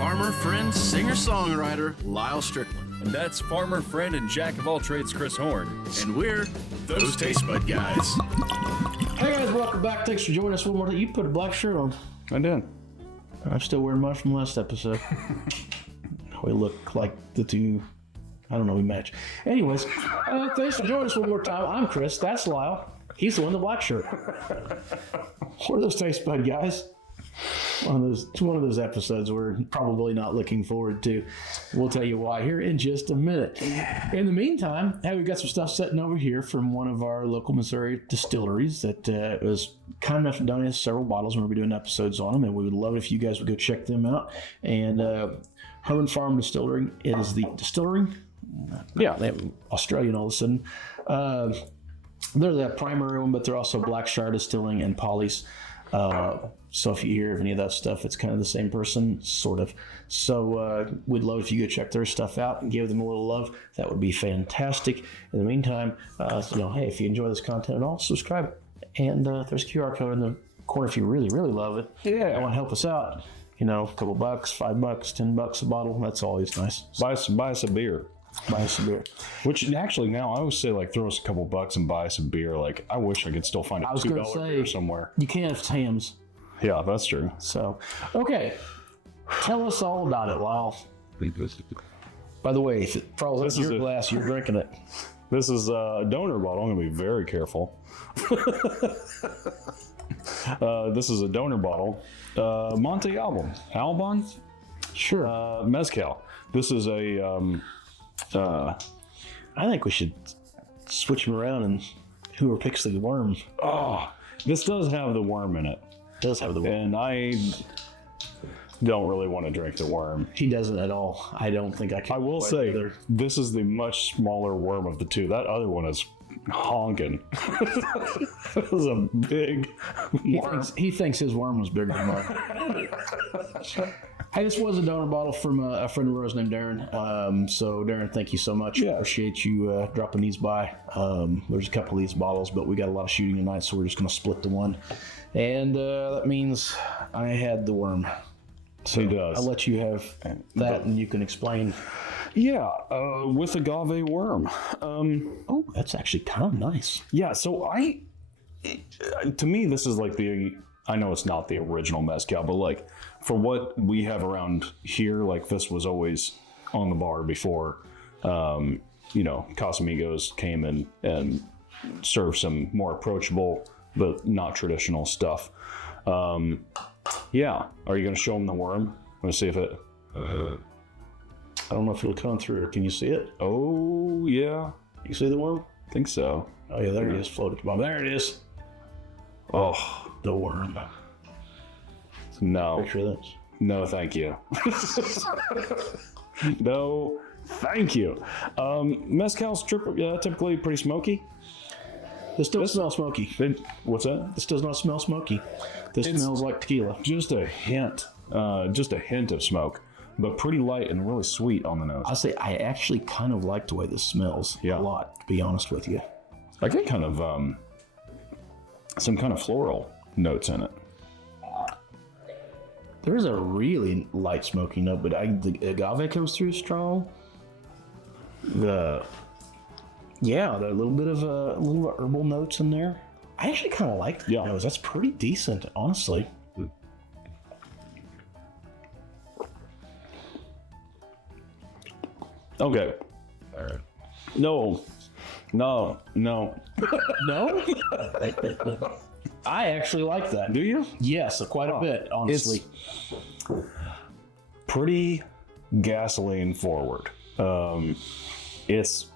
farmer, friend, singer-songwriter, Lyal Strickland. And that's farmer, friend, and jack of all trades, Chris Horn. And we're those Tastebudguys. Hey guys, welcome back. Thanks for joining us one more time. You put a black shirt on. I did. I'm still wearing mine from last episode. We look like the two, I don't know, we match. Anyways, thanks for joining us one more time. I'm Chris, that's Lyal. He's the one in the black shirt. We're those Tastebudguys. One of those episodes we're probably not looking forward to. We'll tell you why here in just a minute. In the meantime, we've got some stuff sitting over here from one of our local Missouri distilleries that was kind enough to donate us several bottles. We're going to be doing episodes on them, and we would love it if you guys would go check them out. And Herman Farm Distillery is the distillery. Yeah, they're Australian all of a sudden. They're the primary one, but they're also Blackshire Distilling and Polly's. So if you hear of any of that stuff, it's kind of the same person, sort of. So we'd love if you could check their stuff out and give them a little love. That would be fantastic. In the meantime, hey, if you enjoy this content at all, subscribe. And there's a QR code in the corner if you really, really love it. Yeah. And want to help us out. A couple bucks, $5, $10 a bottle. That's always nice. Buy us a beer. Buy us a beer. Which actually now I always say throw us a couple bucks and buy us a beer. I wish I could still find a $2 beer somewhere. You can't if it's hams. Yeah, that's true. So, okay. Tell us all about it, Lyal. By the way, if it falls into your glass, you're drinking it. This is a donor bottle. I'm going to be very careful. This is a donor bottle. Monte Alban? Sure. Mezcal. This is a... I think we should switch them around and whoever picks the worm. Oh, this does have the worm in it. It does have the worm. And I don't really want to drink the worm. He doesn't at all. I don't think I can. I will say, this is the much smaller worm of the two. That other one is honking. It was a big worm. He thinks his worm was bigger than mine. Hey, this was a donor bottle from a friend of ours named Darren. So, Darren, thank you so much. Yeah. Appreciate you dropping these by. There's a couple of these bottles, but we got a lot of shooting tonight, so we're just going to split the one. And that means I had the worm. So he does. I'll let you have that, and you can explain. Yeah, with agave worm. Oh, that's actually kind of nice. Yeah, so to me, this is I know it's not the original mezcal, but for what we have around here, this was always on the bar before, Casamigos came in and served some more approachable but not traditional stuff. Yeah, are you going to show them the worm? I'm going to see if it... I don't know if it'll come through. Can you see it? Oh, yeah. You see the worm? I think so. Oh, yeah, there it is. Floated to the bottom. There it is. Oh. The worm. No. Picture this. No, thank you. No, thank you. Mezcal's typically pretty smoky. This doesn't smell smoky. What's that? This does not smell smoky. This smells like tequila. Just a hint of smoke, but pretty light and really sweet on the nose. I'll say I actually kind of like the way this smells a lot, to be honest with you. I get kind of some kind of floral notes in it. There is a really light smoky note, but the agave comes through strong. The little bit of herbal notes in there. I actually kind of like that nose. That's pretty decent, honestly. Okay. All right. No. No. I actually like that. Do you? Yes, quite a bit, honestly. It's pretty gasoline forward. She's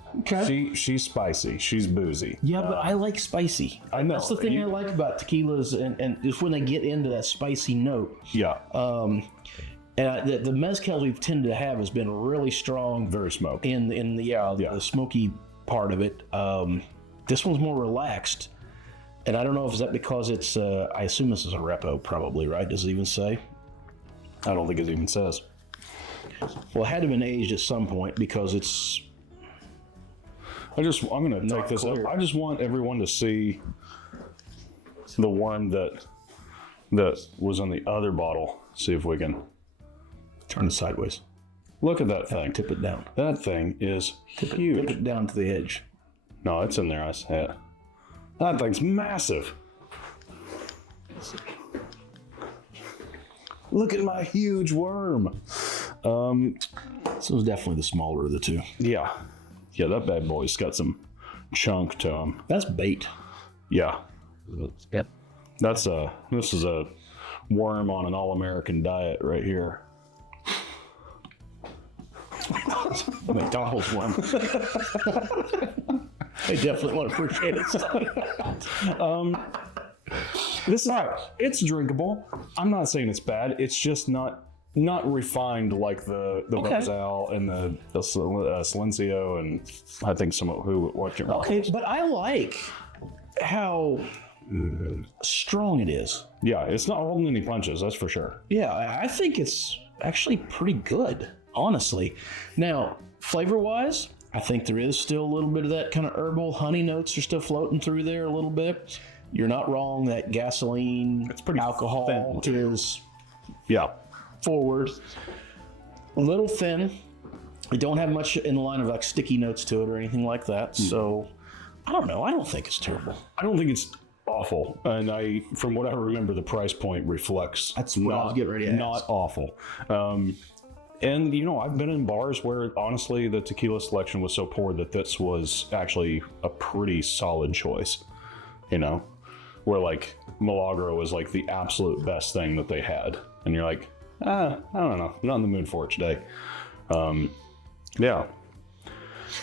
spicy. She's boozy. Yeah, but I like spicy. I know. That's the thing I like about tequilas, and is when they get into that spicy note. Yeah. And the mezcal we've tended to have has been really strong. Very smoky. In the smoky part of it. This one's more relaxed. And I don't know if that because it's, I assume this is a repo probably, right? Does it even say? I don't think it even says. Well, it had to have been aged at some point because it's... I'm going to take this up. I just want everyone to see the worm that was on the other bottle. See if we can Turn it sideways. Look at that thing. Tip it down. That thing is Tip huge. it down to the edge. No, it's in there. I see it. That thing's massive. Look at my huge worm. This was definitely the smaller of the two. Yeah. Yeah, that bad boy's got some chunk to him. That's bait. Yeah. Yep. This is a worm on an all-American diet right here. McDonald's one. They definitely want to appreciate it. This is it's drinkable. I'm not saying it's bad. It's just not refined like the Rosal and the Silencio and I think what you're Okay, but I like how strong it is. Yeah, it's not holding any punches, that's for sure. Yeah, I think it's actually pretty good, honestly. Now, flavor-wise, I think there is still a little bit of that kind of herbal honey notes are still floating through there a little bit. You're not wrong. That gasoline, it's pretty alcohol thin. is Yeah. forward. A little thin. We don't have much in the line of like sticky notes to it or anything like that. So, I don't know. I don't think it's terrible. I don't think it's awful. And from what I remember, the price point reflects That's what I was getting ready to not ask. awful. And, I've been in bars where, honestly, the tequila selection was so poor that this was actually a pretty solid choice, where, like, Milagro was, like, the absolute best thing that they had. And you're like, I don't know. I'm not in the mood for it today. Yeah.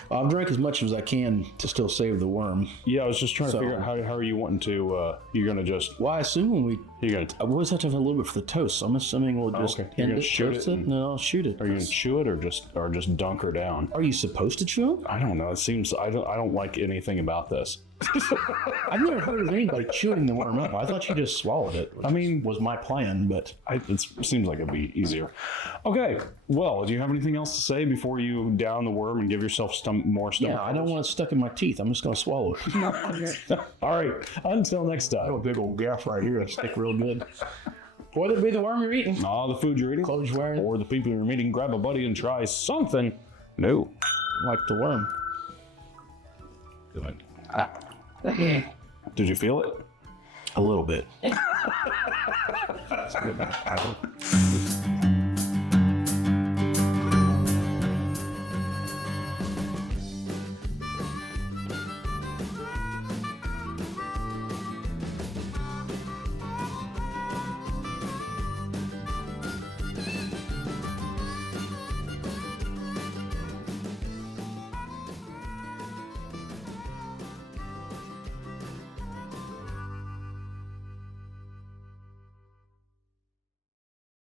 I've drank as much as I can to still save the worm. Yeah, I was just trying to figure out how are you wanting to, you're going to just... Well, I assume I always have to have a little bit for the toast, so I'm assuming we'll just okay. You're gonna shoot toast it it. No, I'll shoot it. Are you going to chew it or just dunk her down? Are you supposed to chew them? I don't know. It seems... I don't like anything about this. I've never heard of anybody chewing the worm up. I thought you just swallowed it. Was my plan, but It seems like it'd be easier. Okay. Well, do you have anything else to say before you down the worm and give yourself more stomach? yeah, I don't want it stuck in my teeth. I'm just going to swallow it. All right. Until next time. A big old gaff right here. It'll stick real good. Whether it be the worm you're eating, All the food you're eating, clothes you're wearing, or the people you're meeting, grab a buddy and try something new. like the worm. Good. Did you feel it? A little bit.